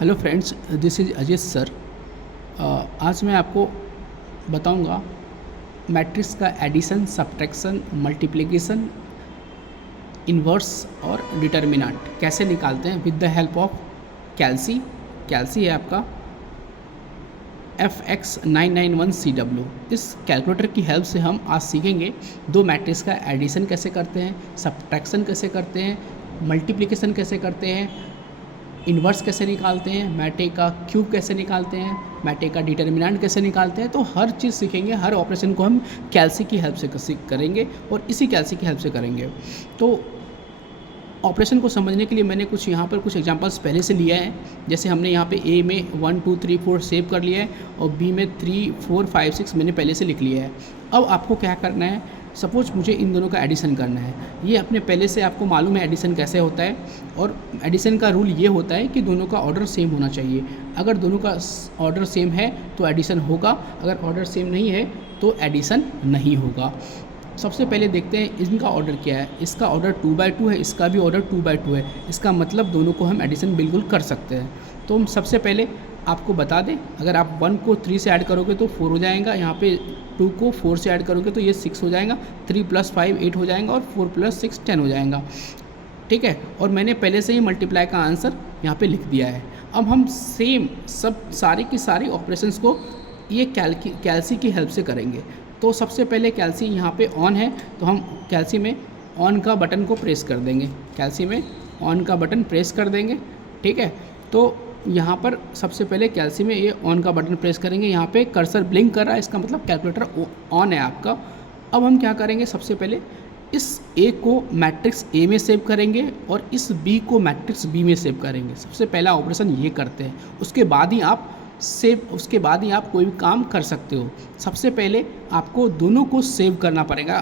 Hello friends, this is Ajit sir. आज मैं आपको बताऊंगा मैट्रिक्स का एडिशन, सब्ट्रैक्शन, मल्टीप्लिकेशन, इन्वर्स और डिटर्मिनेंट कैसे निकालते हैं विद द हेल्प ऑफ कैल्सी। कैल्सी है आपका FX991CW। इस कैलकुलेटर की हेल्प से हम आज सीखेंगे दो मैट्रिक्स का एडिशन कैसे करते हैं, सब्ट्रैक्शन कैसे करते हैं, मल्टीप्लिकेशन कैसे करते हैं, इन्वर्स कैसे निकालते हैं, मैटे का क्यूब कैसे निकालते हैं, मैटे का डिटर्मिनेंट कैसे निकालते हैं। तो हर चीज़ सीखेंगे, हर ऑपरेशन को हम कैल्सी की हेल्प से करेंगे और इसी कैल्सी की हेल्प से करेंगे। तो ऑपरेशन को समझने के लिए मैंने कुछ यहाँ पर कुछ एग्जांपल्स पहले से लिया है। जैसे हमने यहाँ पे ए में 1 2 3 4 सेव कर लिया है और बी में 3 4 5 6 मैंने पहले से लिख लिया है। अब आपको क्या करना है, सपोज मुझे इन दोनों का एडिशन करना है। ये अपने पहले से आपको मालूम है एडिशन कैसे होता है, और एडिशन का रूल ये होता है कि दोनों का ऑर्डर सेम होना चाहिए। अगर दोनों का ऑर्डर सेम है तो एडिशन होगा, अगर ऑर्डर सेम नहीं है तो एडिशन नहीं होगा। सबसे पहले देखते हैं इनका ऑर्डर क्या है। इसका ऑर्डर 2/2 है, इसका भी ऑर्डर 2/2 है। इसका मतलब दोनों को हम एडिशन बिल्कुल कर सकते हैं। तो हम सबसे पहले आपको बता दें, अगर आप 1 को 3 से ऐड करोगे तो 4 हो जाएगा, यहाँ पे 2 को 4 से ऐड करोगे तो ये 6 हो जाएगा, 3 + 5 8 हो जाएगा और 4 + 6 10 हो जाएगा। ठीक है, और मैंने पहले से ही मल्टीप्लाई का आंसर यहाँ पे लिख दिया है। अब हम सेम सब सारे की सारी ऑपरेशंस को ये कैल्सी की हेल्प से करेंगे। तो सबसे पहले कैल्सी यहाँ पे ऑन है, तो हम कैल्सी में ऑन का बटन को प्रेस कर देंगे। कैल्सी में ऑन का बटन प्रेस कर देंगे। ठीक है, तो यहाँ पर सबसे पहले कैल्सी में ये ऑन का बटन प्रेस करेंगे। यहाँ पे कर्सर ब्लिंक कर रहा है, इसका मतलब कैलकुलेटर ऑन है आपका। अब हम क्या करेंगे, सबसे पहले इस ए को मैट्रिक्स ए में सेव करेंगे और इस बी को मैट्रिक्स बी में सेव करेंगे। सबसे पहला ऑपरेशन ये करते हैं, उसके बाद ही आप कोई भी काम कर सकते हो। सबसे पहले आपको दोनों को सेव करना पड़ेगा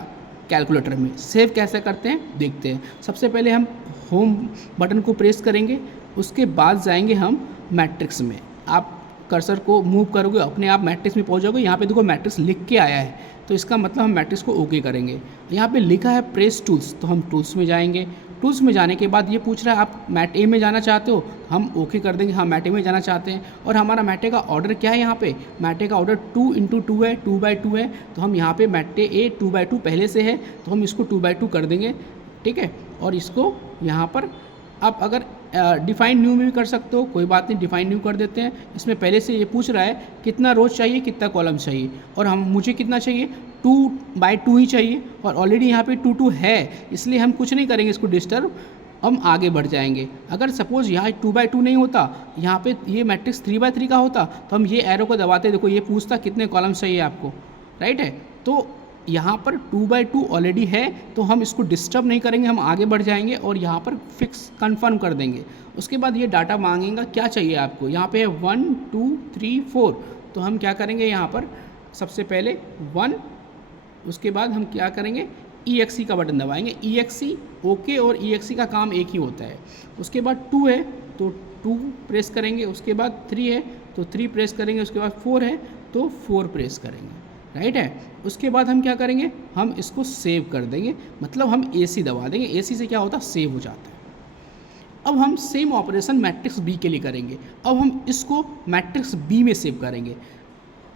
कैलकुलेटर में। सेव कैसे करते हैं देखते हैं। सबसे पहले हम होम बटन को प्रेस करेंगे, उसके बाद जाएंगे हम मैट्रिक्स में। आप कर्सर को मूव करोगे, अपने आप मैट्रिक्स में पहुंच जाओगे। यहाँ पे देखो मैट्रिक्स लिख के आया है, तो इसका मतलब हम मैट्रिक्स को ओके करेंगे। यहाँ पे लिखा है प्रेस टूल्स, तो हम टूल्स में जाएंगे। टूल्स में जाने के बाद ये पूछ रहा है आप मैट ए में जाना चाहते हो, हम ओके कर देंगे, हाँ मैट ए में जाना चाहते हैं। और हमारा मैटे का ऑर्डर क्या है, यहाँ पे मैटे का ऑर्डर 2 × 2 है, 2/2 है। तो हम यहाँ पे मैटे ए 2/2 पहले से है, तो हम इसको 2/2 कर देंगे। ठीक है, और इसको यहाँ पर आप अगर डिफाइन न्यू में भी कर सकते हो, कोई बात नहीं, डिफाइन न्यू कर देते हैं। इसमें पहले से ये पूछ रहा है कितना रोज चाहिए, कितना कॉलम चाहिए, और मुझे कितना चाहिए, 2/2 ही चाहिए। और ऑलरेडी यहाँ पे 2 है, इसलिए हम कुछ नहीं करेंगे इसको डिस्टर्ब, हम आगे बढ़ जाएंगे। अगर सपोज़ यहाँ 2/2 नहीं होता, यहाँ पे ये मैट्रिक्स 3/3 का होता, तो हम ये एरो को दबाते, देखो ये पूछता कितने कॉलम चाहिए आपको, राइट है। तो यहाँ पर 2/2 ऑलरेडी है, तो हम इसको डिस्टर्ब नहीं करेंगे, हम आगे बढ़ जाएंगे और यहाँ पर फिक्स कंफर्म कर देंगे। उसके बाद ये डाटा मांगेगा क्या चाहिए आपको, यहाँ पे है 1 2 3 4। तो हम क्या करेंगे, यहाँ पर सबसे पहले 1, उसके बाद हम क्या करेंगे, EXE का बटन दबाएंगे। EXE ओके, और EXE का काम एक ही होता है। उसके बाद 2 है तो 2 प्रेस करेंगे, उसके बाद 3 है तो 3 प्रेस करेंगे, उसके बाद 4 है तो 4 प्रेस करेंगे, राइट है। उसके बाद हम क्या करेंगे, हम इसको सेव कर देंगे, मतलब हम AC दबा देंगे। AC से क्या होता है, सेव हो जाता है। अब हम सेम ऑपरेशन मैट्रिक्स बी के लिए करेंगे। अब हम इसको मैट्रिक्स बी में सेव करेंगे।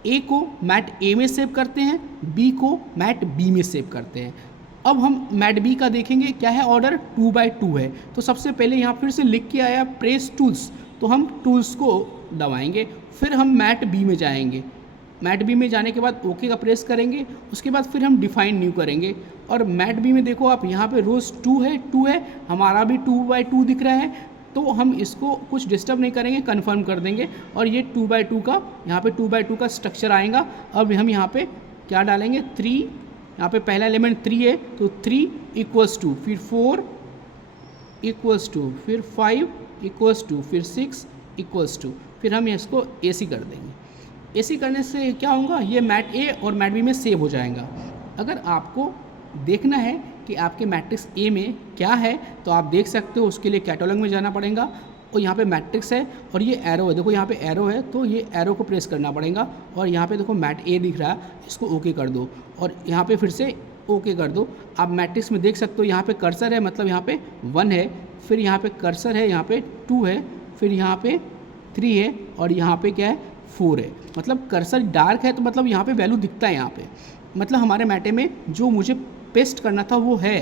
ए को मैट ए में सेव करते हैं, बी को मैट बी में सेव करते हैं। अब हम मैट बी का देखेंगे क्या है, ऑर्डर 2/2 है। तो सबसे पहले यहाँ फिर से लिख के आया प्रेस टूल्स, तो हम टूल्स को दबाएंगे। फिर हम मैट बी में जाएंगे, मैट बी में जाने के बाद ओके का प्रेस करेंगे। उसके बाद फिर हम डिफाइन न्यू करेंगे, और मैट बी में देखो आप यहाँ पे रोज 2 है, हमारा भी 2/2 दिख रहा है, तो हम इसको कुछ डिस्टर्ब नहीं करेंगे, कंफर्म कर देंगे। और ये 2/2 का यहाँ पे 2/2 का स्ट्रक्चर आएगा। अब हम यहाँ पे क्या डालेंगे, 3, यहाँ पे पहला एलिमेंट 3 है, तो 3 = 2, फिर 4 = 2, फिर 5 = 2, फिर 6 = 2, फिर हम इसको AC कर देंगे। AC करने से क्या होगा, ये मैट ए और मैट बी में सेव हो जाएगा। अगर आपको देखना है कि आपके मैट्रिक्स ए में क्या है, तो आप देख सकते हो, उसके लिए कैटलॉग में जाना पड़ेगा। और यहाँ पे मैट्रिक्स है और ये एरो है, देखो यहाँ पे एरो है, तो ये एरो को प्रेस करना पड़ेगा। और यहाँ पे देखो मैट ए दिख रहा है, इसको ओके कर दो, और यहाँ पे फिर से ओके कर दो। आप मैट्रिक्स में देख सकते हो, यहाँ पे कर्सर है, मतलब यहाँ पे 1 है, फिर यहाँ पे कर्सर है, यहाँ पे 2 है, फिर यहाँ पे 3 है और यहाँ पे क्या है 4 है। मतलब कर्सर डार्क है तो मतलब यहाँ पे वैल्यू दिखता है यहाँ पे, मतलब हमारे मैटे में जो मुझे पेस्ट करना था वो है।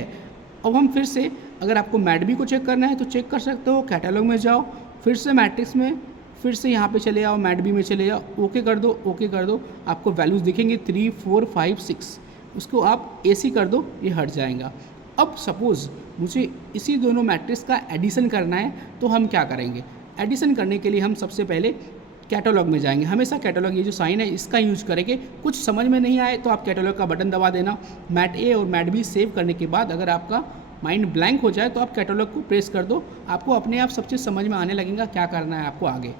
अब हम फिर से अगर आपको मैट बी को चेक करना है तो चेक कर सकते हो, कैटलॉग में जाओ, फिर से मैट्रिक्स में, फिर से यहाँ पे चले जाओ, मैट बी में चले जाओ, ओके कर दो, ओके कर दो, आपको वैल्यूज़ दिखेंगे 3 4 5 6, उसको आप एसी कर दो, ये हट जाएगा। अब सपोज़ मुझे इसी दोनों मैट्रिक्स का एडिशन करना है तो हम क्या करेंगे? एडिशन करने के लिए हम सबसे पहले कैटलॉग में जाएंगे। हमेशा कैटलॉग ये जो साइन है इसका यूज करेंगे। कुछ समझ में नहीं आए तो आप कैटलॉग का बटन दबा देना। मैट ए और मैट बी सेव करने के बाद अगर आपका माइंड ब्लैंक हो जाए तो आप कैटलॉग को प्रेस कर दो, आपको अपने आप सब चीज़ समझ में आने लगेगा क्या करना है आपको आगे।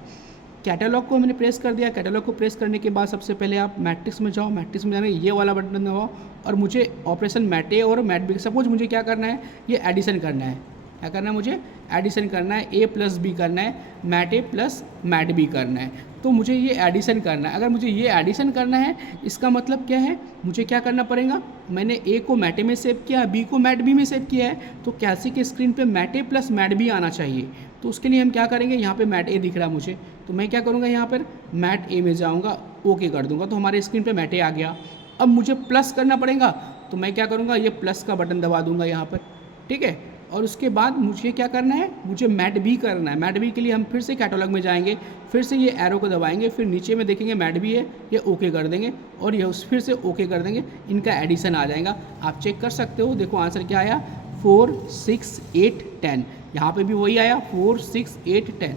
कैटलॉग को मैंने प्रेस कर दिया। कैटलॉग को प्रेस करने के बाद सबसे पहले आप मैट्रिक्स में जाओ, मैट्रिक्स में जाने ये वाला बटन दबाओ और मुझे ऑपरेशन मैट ए और मैट बी, सपोज मुझे क्या करना है, ये एडिशन करना है। क्या करना है मुझे? एडिशन करना है, ए प्लस बी करना है, mat A plus mat B करना है, तो मुझे ये एडिशन करना है। अगर मुझे ये एडिशन करना है इसका मतलब क्या है, मुझे क्या करना पड़ेगा, मैंने ए को मैट ए में सेव किया, बी को मैट बी में सेव किया है, तो कैसे के स्क्रीन पे mat A plus mat B आना चाहिए। तो उसके लिए हम क्या करेंगे, यहाँ पे मैट ए दिख रहा है मुझे, तो मैं क्या करूँगा, यहाँ पर मैट ए में जाऊँगा, ओके कर दूँगा, तो हमारे स्क्रीन पर मैट ए आ गया। अब मुझे प्लस करना पड़ेगा तो मैं क्या करूँगा, ये प्लस का बटन दबा दूँगा यहाँ पर, ठीक है। और उसके बाद मुझे क्या करना है, मुझे मैट बी करना है। मैट बी के लिए हम फिर से कैटलॉग में जाएंगे, फिर से ये एरो को दबाएंगे, फिर नीचे में देखेंगे मैट बी है, ये ओके कर देंगे और ये फिर से ओके कर देंगे, इनका एडिशन आ जाएगा। आप चेक कर सकते हो, देखो आंसर क्या आया, 4 6 8 10। यहाँ पे भी वही आया 4 6 8 10,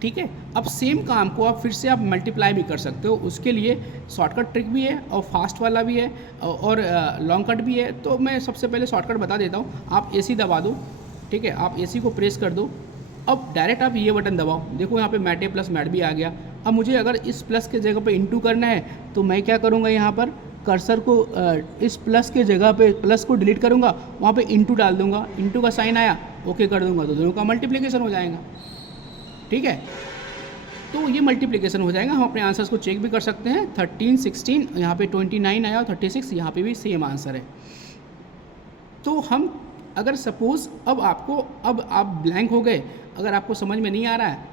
ठीक है। अब सेम काम को आप फिर से आप मल्टीप्लाई भी कर सकते हो, उसके लिए शॉर्टकट ट्रिक भी है और फास्ट वाला भी है और लॉन्ग कट भी है। तो मैं सबसे पहले शॉर्टकट बता देता हूँ। आप एसी दबा दो, ठीक है, आप एसी को प्रेस कर दो। अब डायरेक्ट आप ये बटन दबाओ, देखो यहाँ पे mat A plus mat B आ गया। अब मुझे अगर इस प्लस के जगह पे इंटू करना है तो मैं क्या करूँगा, यहाँ पर कर्सर को इस प्लस के जगह पे प्लस को डिलीट करूँगा, वहाँ पे इंटू डाल दूँगा, इंटू का साइन आया, ओके कर दूँगा, तो दोनों का मल्टीप्लिकेशन हो जाएगा, ठीक है। तो ये मल्टीप्लिकेशन हो जाएगा। हम अपने आंसर्स को चेक भी कर सकते हैं, 13 16, यहाँ पे 29 आया, 36, यहाँ पे भी सेम आंसर है। तो हम अगर सपोज़ अब आप ब्लैंक हो गए, अगर आपको समझ में नहीं आ रहा है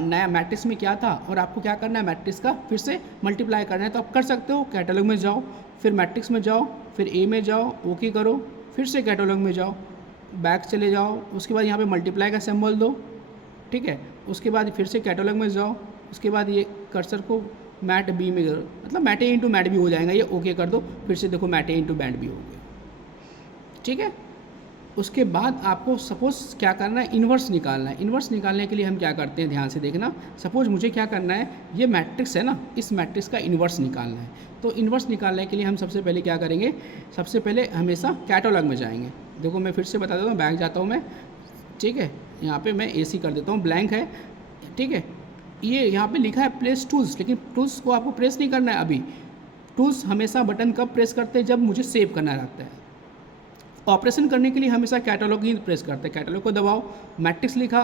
नया मैट्रिक्स में क्या था और आपको क्या करना है, मैट्रिक्स का फिर से मल्टीप्लाई करना है, तो आप कर सकते हो। कैटलॉग में जाओ, फिर मैट्रिक्स में जाओ, फिर ए में जाओ, ओके करो, फिर से कैटलॉग में जाओ, बैक चले जाओ, उसके बाद यहाँ पे मल्टीप्लाई का सिंबल दो, ठीक है। उसके बाद फिर से कैटलॉग में जाओ, उसके बाद ये कर्सर को मैट बी में करो, मतलब mat A into mat B हो जाएगा, ये ओके कर दो, फिर से देखो mat A into mat B हो गया, ठीक है। उसके बाद आपको सपोज़ क्या करना है, इन्वर्स निकालना है। इन्वर्स निकालने के लिए हम क्या करते हैं, ध्यान से देखना। सपोज़ मुझे क्या करना है, ये मैट्रिक्स है ना, इस मैट्रिक्स का इन्वर्स निकालना है। तो इन्वर्स निकालने के लिए हम सबसे पहले क्या करेंगे, सबसे पहले हमेशा कैटलॉग में जाएंगे। देखो मैं फिर से बता देता हूँ, बैक जाता हूँ मैं, ठीक है। यहाँ पे मैं एसी कर देता हूँ, ब्लैंक है, ठीक है। ये यहाँ पे लिखा है प्लेस टूल्स, लेकिन टूल्स को आपको प्रेस नहीं करना है अभी। टूल्स हमेशा बटन कब प्रेस करते हैं, जब मुझे सेव करना रहता है। ऑपरेशन करने के लिए हमेशा कैटलॉग ही प्रेस करते हैं। कैटलॉग को दबाओ, मैट्रिक्स लिखा,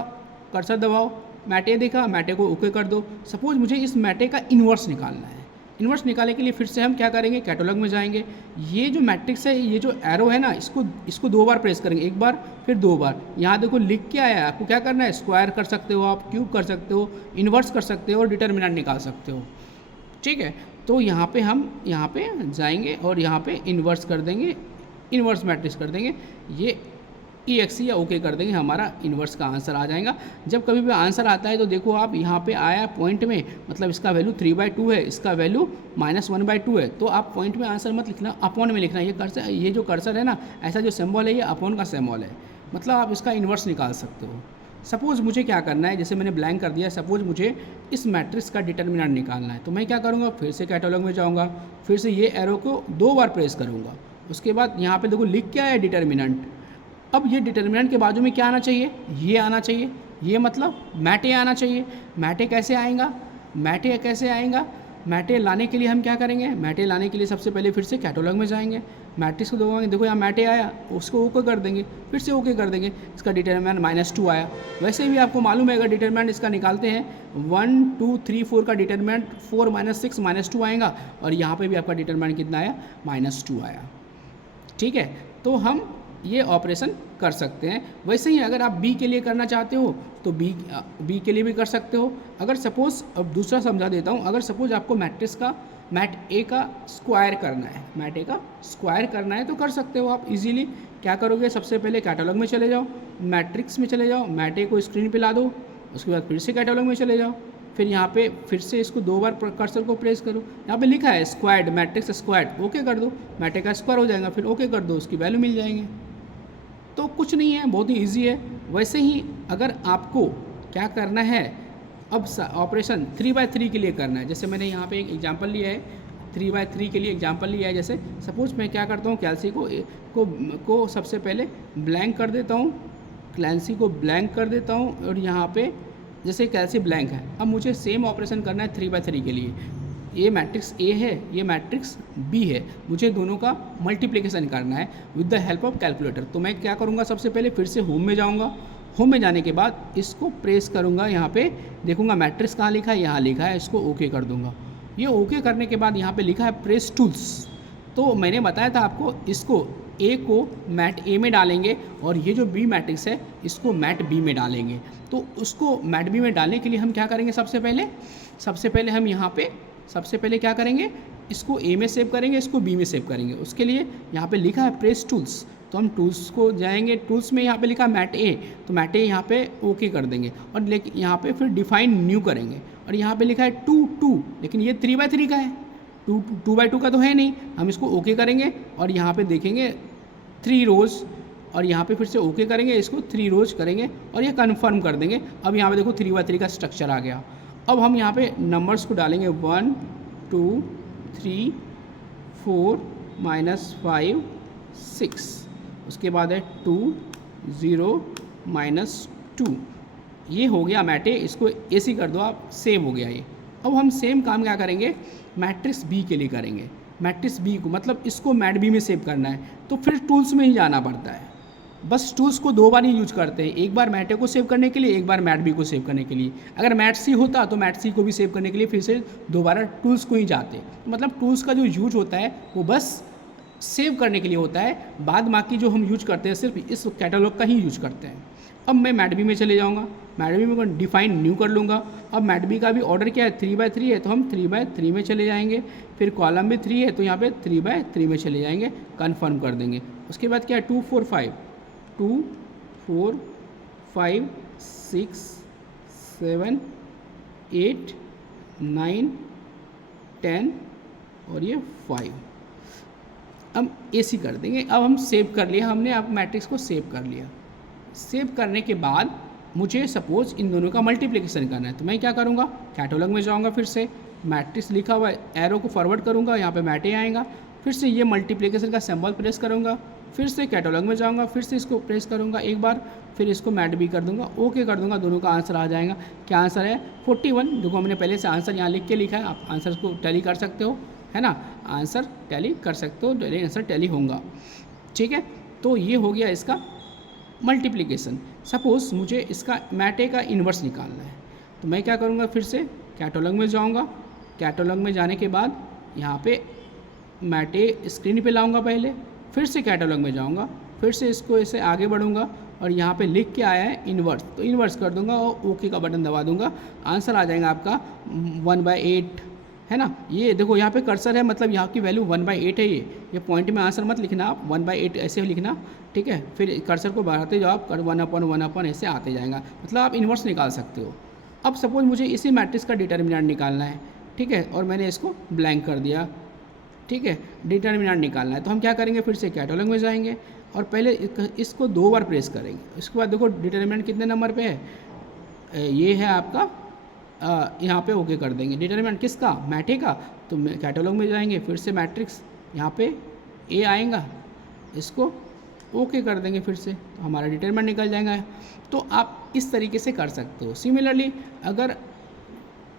कर्सर दबाओ, मैट ए देखा, मैट ए को ओके कर दो। सपोज मुझे इस मैट ए का इन्वर्स निकालना है। इन्वर्स निकालने के लिए फिर से हम क्या करेंगे, कैटलॉग में जाएंगे। ये जो मैट्रिक्स है, ये जो एरो है ना, इसको 2 बार प्रेस करेंगे, एक बार फिर 2 बार। यहाँ देखो लिख के आया है, आपको क्या करना है, स्क्वायर कर सकते हो आप, क्यूब कर सकते हो, इन्वर्स कर सकते हो और डिटर्मिनेंट निकाल सकते हो, ठीक है। तो यहाँ पे हम यहाँ पे जाएंगे और यहाँ पे इन्वर्स कर देंगे, इन्वर्स मैट्रिक्स कर देंगे, ये EX या ओके कर देंगे, हमारा इन्वर्स का आंसर आ जाएगा। जब कभी भी आंसर आता है तो देखो आप यहाँ पे आया पॉइंट में, मतलब इसका वैल्यू 3/2 है, इसका वैल्यू -1/2 है, तो आप पॉइंट में आंसर मत लिखना, अपॉन में लिखना। ये जो कर्सर है ना, ऐसा जो सिंबल है, ये अपॉन का सिंबल है, मतलब आप इसका इन्वर्स निकाल सकते हो। सपोज़ मुझे क्या करना है, जैसे मैंने ब्लैंक कर दिया, सपोज़ मुझे इस मैट्रिक्स का डिटर्मिनेंट निकालना है, तो मैं क्या करूँगा, फिर से कैटलॉग में जाऊँगा, फिर से ये एरो को 2 बार प्रेस करूँगा। उसके बाद यहाँ पे देखो लिख क्या है, डिटर्मिनेंट। अब ये डिटर्मिनेंट के बाजू में क्या आना चाहिए, ये आना चाहिए, ये मतलब मैट ए आना चाहिए। मैट ए कैसे आएगा, मैट ए कैसे आएगा, मैट ए लाने के लिए हम क्या करेंगे, मैट ए लाने के लिए सबसे पहले फिर से कैटलॉग में जाएंगे, मैट्रिक्स को दबाएंगे, देखो यहाँ मैट ए आया, उसको ओके कर देंगे, फिर से ओके कर देंगे, इसका डिटर्मिनेंट -2 आया। वैसे भी आपको मालूम है, अगर डिटर्मिनेंट इसका निकालते हैं 1 2 3 4 का डिटर्मिनेंट 4 -6 -2 आएगा, और यहाँ पे भी आपका डिटर्मिनेंट कितना आया, -2 आया, ठीक है। तो हम ये ऑपरेशन कर सकते हैं। वैसे ही अगर आप बी के लिए करना चाहते हो तो बी के लिए भी कर सकते हो। अगर सपोज़, अब दूसरा समझा देता हूँ, अगर सपोज़ आपको मैट्रिक्स का मैट ए का स्क्वायर करना है, मैट ए का स्क्वायर करना है तो कर सकते हो आप इजीली। क्या करोगे, सबसे पहले कैटलॉग में चले जाओ, मैट्रिक्स में चले जाओ, मैट ए को स्क्रीन पे ला दो, उसके बाद फिर से कैटलॉग में चले जाओ, फिर यहाँ पे फिर से इसको 2 बार कर्सर को प्रेस करो, यहाँ पे लिखा है स्क्वायर्ड, मैट्रिक्स स्क्वायर्ड, ओके कर दो, मैट ए का स्क्वायर हो जाएगा, फिर ओके कर दो, उसकी वैल्यू मिल जाएंगे। तो कुछ नहीं है, बहुत ही ईजी है। वैसे ही अगर आपको क्या करना है, अब ऑपरेशन 3/3 के लिए करना है, जैसे मैंने यहाँ पे एक एग्जांपल लिया है, 3/3 के लिए एग्जांपल लिया है। जैसे सपोज मैं क्या करता हूँ, कैल्सी को सबसे पहले ब्लैंक कर देता हूँ, क्लैंसी को ब्लैंक कर देता हूँ, और यहाँ पे जैसे कैल्सी ब्लैंक है। अब मुझे सेम ऑपरेशन करना है 3/3 के लिए। ये मैट्रिक्स ए है, ये मैट्रिक्स बी है, मुझे दोनों का मल्टीप्लिकेशन करना है with the help of calculator. तो मैं क्या करूँगा, सबसे पहले फिर से होम में जाऊँगा, होम में जाने के बाद इसको प्रेस करूँगा, यहाँ पे देखूँगा मैट्रिक्स कहाँ लिखा है, यहाँ लिखा है, इसको ओके कर दूँगा। ये ओके करने के बाद यहाँ पे लिखा है प्रेस टूल्स। तो मैंने बताया था आपको, इसको ए को मैट ए में डालेंगे और ये जो बी मैट्रिक्स है इसको मैट बी में डालेंगे। तो उसको मैट बी में डालने के लिए हम क्या करेंगे, सबसे पहले हम यहाँ पे सबसे पहले क्या करेंगे, इसको ए में सेव करेंगे, इसको बी में सेव करेंगे। उसके लिए यहाँ पे लिखा है प्रेस टूल्स, तो हम टूल्स को जाएंगे, टूल्स में यहाँ पे लिखा मैट ए, तो मैट ए यहाँ पे ओके कर देंगे, और लेकिन यहाँ पे फिर डिफाइन न्यू करेंगे, और यहाँ पे लिखा है 2 लेकिन ये 3/3 का है, 2/2 का तो है नहीं, हम इसको ओके करेंगे और यहाँ पे देखेंगे 3 रोज़, और यहाँ पे फिर से ओके करेंगे, इसको 3 रोज़ करेंगे और ये कन्फर्म कर देंगे। अब यहाँ पे देखो 3/3 का स्ट्रक्चर आ गया। अब हम यहाँ पे नंबर्स को डालेंगे 1 2 3 4 -5 6, उसके बाद है 2 0 -2। ये हो गया मैटे, इसको ऐसे कर दो आप, सेव हो गया ये। अब हम सेम काम क्या करेंगे, मैट्रिक्स बी के लिए करेंगे। मैट्रिक्स बी को मतलब इसको मैट बी में सेव करना है, तो फिर टूल्स में ही जाना पड़ता है। बस टूल्स को 2 बार ही यूज करते हैं, एक बार मैटे को सेव करने के लिए, एक बार मैट बी को सेव करने के लिए। अगर मैट सी होता तो मैट सी को भी सेव करने के लिए फिर से दोबारा टूल्स को ही जाते। मतलब टूल्स का जो यूज होता है वो बस सेव करने के लिए होता है, बाद बाकी जो हम यूज करते हैं सिर्फ इस कैटलॉग का ही यूज करते हैं। अब मैं मैट बी में चले जाऊँगा, मैट बी में डिफाइन न्यू कर लूँगा। अब मैट बी का भी ऑर्डर क्या है, 3/3 है, तो हम 3/3 में चले जाएंगे। फिर कॉलम भी 3 है तो यहाँ पे 3/3 में चले जाएंगे, कन्फर्म कर देंगे। उसके बाद क्या है, 2 4 5 6 7 8 9 10 और ये 5। अब ऐसी कर देंगे। अब हम सेव कर लिया हमने, अब मैट्रिक्स को सेव कर लिया। सेव करने के बाद मुझे सपोज इन दोनों का मल्टीप्लिकेशन करना है, तो मैं क्या करूँगा, कैटलॉग में जाऊँगा, फिर से मैट्रिक्स लिखा हुआ एरो को फॉरवर्ड करूँगा, यहाँ पे मैटे आएगा, फिर से ये मल्टीप्लिकेशन का सिंबल प्रेस करूँगा, फिर से कैटलॉग में जाऊँगा, फिर से इसको प्रेस करूँगा एक बार, फिर इसको मैट बी कर दूँगा, ओके कर दूँगा, दोनों का आंसर आ जाएगा। क्या आंसर है, 41। देखो हमने पहले से आंसर यहाँ लिख के लिखा है, आप आंसर को टैली कर सकते हो, है ना, आंसर टैली कर सकते हो, आंसर टैली होगा, ठीक है। तो ये हो गया इसका मल्टीप्लिकेशन। सपोज़ मुझे इसका मैटे का इन्वर्स निकालना है, तो मैं क्या करूँगा, फिर से कैटलॉग में जाऊँगा, कैटलॉग में जाने के बाद यहाँ पे मैटे स्क्रीन पे लाऊँगा पहले, फिर से कैटलॉग में जाऊँगा, फिर से इसको ऐसे आगे बढ़ूँगा और यहाँ पे लिख के आया है इन्वर्स, तो इन्वर्स कर दूँगा और ओके का बटन दबा दूँगा, आंसर आ जाएगा आपका 1/8, है ना। ये देखो यहाँ पे कर्सर है, मतलब यहाँ की वैल्यू 1/8 है। ये पॉइंट में आंसर मत लिखना आप, 1/8 ऐसे लिखना, ठीक है। फिर कर्सर को बढ़ाते जाओ आप, 1/1 ऐसे आते जाएगा, मतलब आप इन्वर्स निकाल सकते हो। अब सपोज मुझे इसी मैट्रिक्स का डिटर्मिनेंट निकालना है, ठीक है, और मैंने इसको ब्लैंक कर दिया, ठीक है, डिटर्मिनेंट निकालना है, तो हम क्या करेंगे, फिर से कैटलॉग में जाएंगे और पहले इसको 2 बार प्रेस करेंगे। उसके बाद देखो डिटर्मिनेंट कितने नंबर पे है, ये है आपका, यहाँ पे ओके कर देंगे। डिटरमिनेंट किसका, मैटे का, तो कैटलॉग में जाएंगे, फिर से मैट्रिक्स, यहाँ पे ए आएगा, इसको ओके कर देंगे फिर से, तो हमारा डिटरमिनेंट निकल जाएगा। तो आप इस तरीके से कर सकते हो। सिमिलरली अगर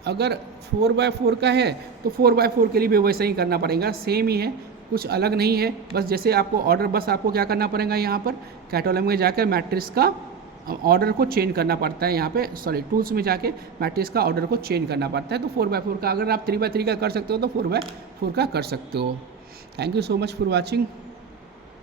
4/4 का है तो 4/4 के लिए भी वैसा ही करना पड़ेगा, सेम ही है, कुछ अलग नहीं है। बस जैसे आपको ऑर्डर, बस आपको क्या करना पड़ेगा, यहाँ पर कैटलॉग में जाकर मैट्रिक्स का ऑर्डर को चेंज करना पड़ता है, यहाँ पे सॉरी टूल्स में जाके मैट्रिक्स का ऑर्डर को चेंज करना पड़ता है। तो 4/4 का अगर आप 3/3 का कर सकते हो तो 4/4 का कर सकते हो। Thank you so much for watching.